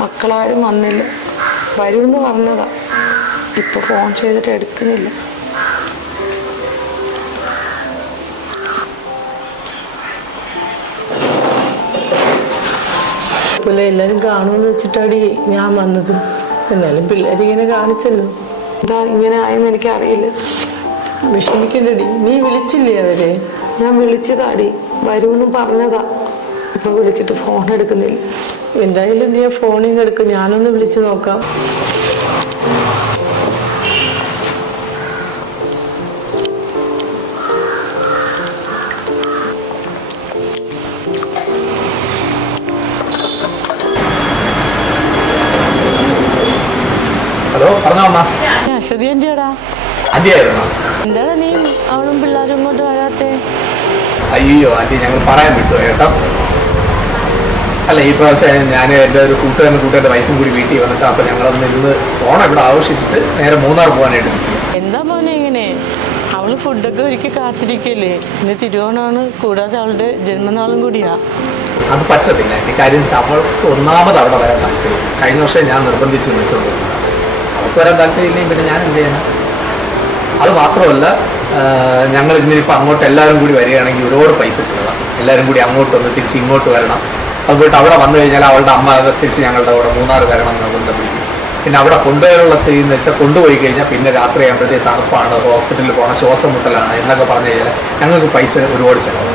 മക്കളാരും വന്നില്ല. വരുമെന്ന് പറഞ്ഞതാ. ഇപ്പൊ ഫോൺ ചെയ്തിട്ട് എടുക്കുന്നില്ല. എല്ലാരും കാണുമെന്ന് വെച്ചിട്ടാടി ഞാൻ വന്നത്. എന്നാലും പിള്ളേരിങ്ങനെ കാണിച്ചല്ലോ. എന്താ ഇങ്ങനെ ആയെന്ന് എനിക്ക് അറിയില്ല. വിഷമിക്കണ്ടടി. നീ വിളിച്ചില്ലേ അവരെ? ഞാൻ വിളിച്ചതാടി, വരുമെന്ന് പറഞ്ഞതാ. ഇപ്പൊ വിളിച്ചിട്ട് ഫോൺ എടുക്കുന്നില്ല. എന്തായാലും നീ ഫോണിൽ നിന്ന് എടുക്കും. ഞാനൊന്ന് വിളിച്ചു നോക്കാം. ഹലോ, പറഞ്ഞോ അമ്മ. അശ്വതി ആന്റിയാടാ. ആന്റിയായിരുന്നോ? എന്താണ് നീ അവളും പിള്ളേരും ഇങ്ങോട്ട് വരാത്തെ? അയ്യോ ആന്റി, ഞങ്ങൾ പറയാൻ വിട്ടു കേട്ടോ. അല്ല, ഈ പ്രാവശ്യം ഞാൻ എൻ്റെ ഒരു കൂട്ടുകാരുടെ വൈഫും കൂടി വീട്ടിൽ വന്നിട്ട് അപ്പൊ ഞങ്ങളൊന്ന് ഇന്ന് ഓണം ഇവിടെ ആഘോഷിച്ചിട്ട് നേരെ മൂന്നാർ പോകാനായിട്ട് നിൽക്കുക. എന്താ മോനെ ഇങ്ങനെ? അവള് ഫുഡൊക്കെ ഒരുക്കി കാത്തിരിക്കല്ലേ? ഇന്ന് തിരുവോണമാണ്, കൂടാതെ അവളുടെ ജന്മനാളും കൂടിയാ. അത് പറ്റത്തില്ല ആന്റി. കാര്യം അവൾക്ക് ഒന്നാമത് അവിടെ വരാൻ താല്പര്യം. കഴിഞ്ഞ വർഷം ഞാൻ നിർബന്ധിച്ച് വിളിച്ചോണ്ട് അവൾക്ക് വരാൻ താല്പര്യമില്ലെങ്കിൽ പിന്നെ ഞാൻ എന്ത് ചെയ്യാനാ? അത് മാത്രമല്ല, ഞങ്ങൾ ഇന്നിപ്പോൾ അങ്ങോട്ട് എല്ലാവരും കൂടി വരികയാണെങ്കിൽ ഒരുപാട് പൈസ ചിലവാണ്. എല്ലാവരും കൂടി അങ്ങോട്ട് വന്ന് തിരിച്ച് ഇങ്ങോട്ട് വരണം. അത് പോയിട്ട് അവിടെ വന്നു കഴിഞ്ഞാൽ അവളുടെ അമ്മ തിരിച്ച് ഞങ്ങളുടെ അവിടെ മൂന്നാർ വരണം എന്ന് നിർബന്ധിക്കും. പിന്നെ അവിടെ കൊണ്ടുപോയുള്ള സ്ഥിതി എന്ന് വെച്ചാൽ കൊണ്ടുപോയി കഴിഞ്ഞാൽ പിന്നെ രാത്രി ആകുമ്പോഴത്തേക്ക് തണുപ്പാണ്, ഹോസ്പിറ്റലിൽ പോകണം, ശ്വാസം മുട്ടലാണ് എന്നൊക്കെ പറഞ്ഞു കഴിഞ്ഞാൽ ഞങ്ങൾക്ക് പൈസ ഒരുപാട് ചിലവാണ്.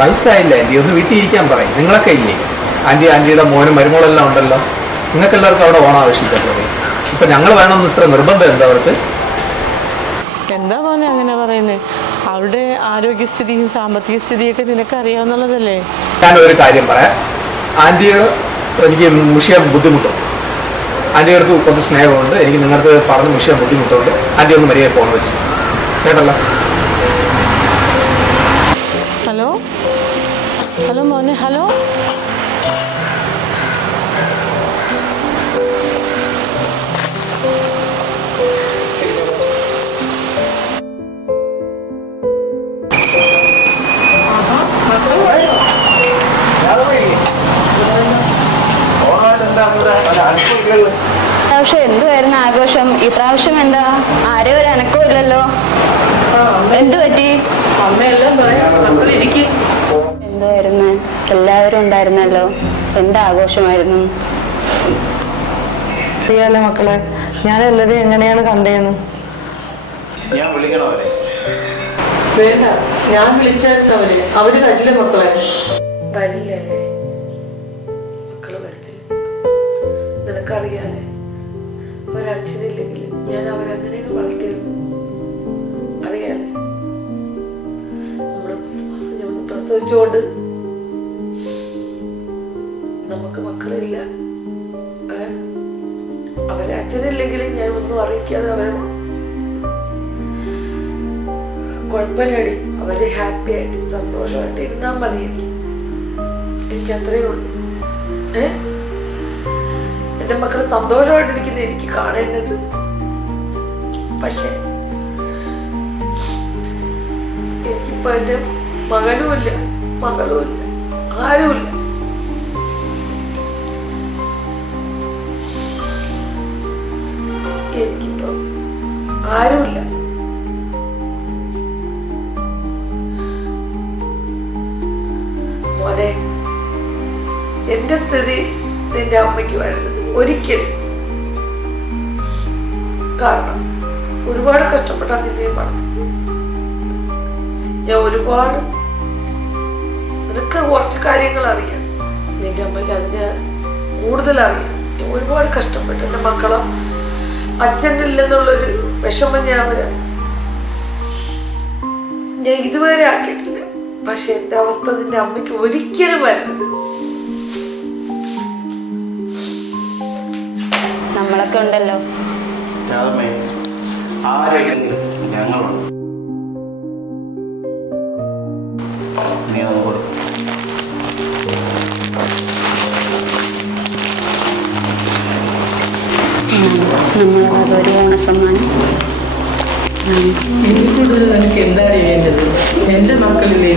വയസ്സായില്ല ആൻറ്റി, ഒന്ന് വീട്ടിൽ ഇരിക്കാൻ പറയും. നിങ്ങളൊക്കെ ഇല്ലേ? ആൻറ്റിയുടെ മോനും മരുമോളെല്ലാം ഉണ്ടല്ലോ. നിങ്ങൾക്ക് എല്ലാവർക്കും അവിടെ ഓണം ആഘോഷിച്ചാൽ പോലെ. ഇപ്പം ഞങ്ങൾ വേണമെന്ന് ഇത്ര നിർബന്ധം എന്താ അവർക്ക്? എന്താ മോനെ അങ്ങനെ പറയുന്നത്? അവളുടെ ആരോഗ്യസ്ഥിതിയും സാമ്പത്തിക സ്ഥിതിയൊക്കെ നിനക്ക് അറിയാവുന്നതല്ലേ? ഞാനൊരു കാര്യം പറയാം. ആൻറ്റിയോട് എനിക്ക് മുഷിയാൻ ബുദ്ധിമുട്ടുണ്ട്. ആൻറ്റിയുടെ അടുത്ത് കുറച്ച് സ്നേഹമുണ്ട്. എനിക്ക് നിങ്ങൾക്ക് പറഞ്ഞ് മുഷിയാൻ ബുദ്ധിമുട്ടുണ്ട്. ആൻറ്റി ഒന്ന് മര്യാദ ഫോൺ വെച്ച് കേട്ടല്ലോ. ഹലോ ഹലോ മോനെ. ഹലോ പ്രാവശ്യം എന്തുവായിരുന്നു ആഘോഷം? ഈ പ്രാവശ്യം എന്താ ആരും ഒരു അനക്കവും ഇല്ലല്ലോ. എന്തു പറ്റി? എന്തുവായിരുന്നു? എല്ലാവരും ഉണ്ടായിരുന്നല്ലോ. എന്താഘോഷമായിരുന്നു? അറിയാലോ മക്കളെ, ഞാൻ എല്ലാവരും എങ്ങനെയാണ് കണ്ടേന്ന്. ഞാൻ വിളിക്കണോ അവരെ? വേണ്ട, ഞാൻ വിളിച്ചായിരുന്നു അവര്. അവര് വരില്ല മക്കളെ. വരില്ലല്ലേ? മക്കള് വരത്തില്ല. നിനക്കറിയാലേ, ഒരച്ഛനില്ലെങ്കിൽ ഞാൻ അവരങ്ങനെയാണ് വളർത്തിയിരുന്നു. അറിയാലേ, നമ്മള് 10 മാസം ഞാൻ പ്രസവിച്ചുകൊണ്ട് നമുക്ക് മക്കളില്ല. അവരച്ഛനില്ലെങ്കിലും ഞാൻ ഒന്നും അറിയിക്കാതെ അവരെ കുഴപ്പമില്ലടി, അവര് ഹാപ്പി ആയിട്ട് സന്തോഷമായിട്ട് ഇരുന്നാൽ മതി. എനിക്ക് അത്രയേ ഉള്ളൂ. എന്റെ മക്കള് സന്തോഷമായിട്ടിരിക്കുന്ന എനിക്ക് കാണേണ്ടത്. പക്ഷെ എനിക്കിപ്പോ എന്റെ മകനുമില്ല, മകളുമില്ല, ആരുമില്ല. എനിക്കിപ്പോ ആരുമില്ല. മോനെ, എന്റെ സ്ഥിതി നിന്റെ അമ്മയ്ക്ക് വരുന്നത് ഒരിക്കലും. കാരണം ഒരുപാട് കഷ്ടപ്പെട്ടാ നിന്നെ വളർത്തി. ഞാൻ ഒരുപാട്, നിനക്ക് കുറച്ച് കാര്യങ്ങൾ അറിയാം, നിന്റെ അമ്മയ്ക്ക് അതിന് കൂടുതൽ അറിയാം. ഞാൻ ഒരുപാട് കഷ്ടപ്പെട്ടു. എന്റെ മക്കളോ അച്ഛനില്ലെന്നുള്ളൊരു വിഷമം ഞാൻ ഇതുവരെ ആക്കിയിട്ടില്ല. പക്ഷെ എന്റെ അവസ്ഥ നിന്റെ അമ്മയ്ക്ക് ഒരിക്കലും വരരുത്. നമ്മളൊക്കെ ഉണ്ടല്ലോ. നമ്മളൊരു ഓണസമ്മാനം. ഇനി കൂടുതൽ എനിക്ക് എന്താണ് വേണ്ടത്? എന്റെ മക്കളില്ലേ?